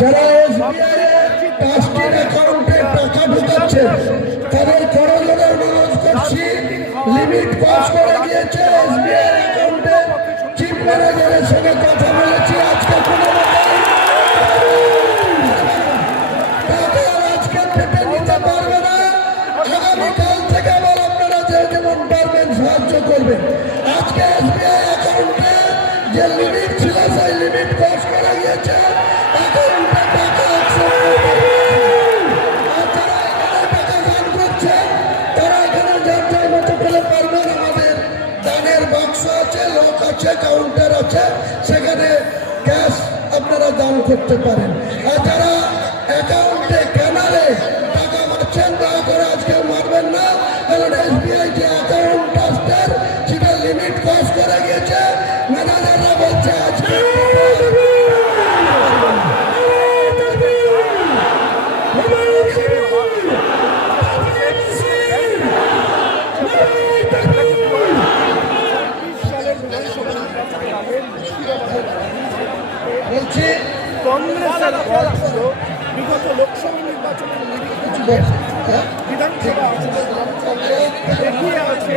যারা এসবিআই অ্যাকাউন্টে টাকা তাদের করজনের অনুরোধ করছি লিমিট পাস করে দিয়েছে এসবিআই অ্যাকাউন্টে চিফ ম্যানেজারের সঙ্গে কথা বলেছি, আজকে কোনো সাহায্য করবেন। আজকে এসবিআই অ্যাকাউন্টে যে লিমিট আছে কাউন্টার আছে, সেখানে ক্যাশ আপনারা দান করতে পারেন। আর যারা অ্যাকাউন্টে ক্যানালে টাকা পাচ্ছেন দয়া করে আজকে মারবেন না। কারণ এসবিআই যে অ্যাকাউন্ট ট্রাস্টের সেটা লিমিট ক্রস করে গিয়েছে। ম্যানেজাররা বলছে আজকে বলছি কংগ্রেসের দল ছিল বিগত লোকসভা নির্বাচনের নিরিখে হ্যাঁ? বিধানসভা এগিয়ে আছে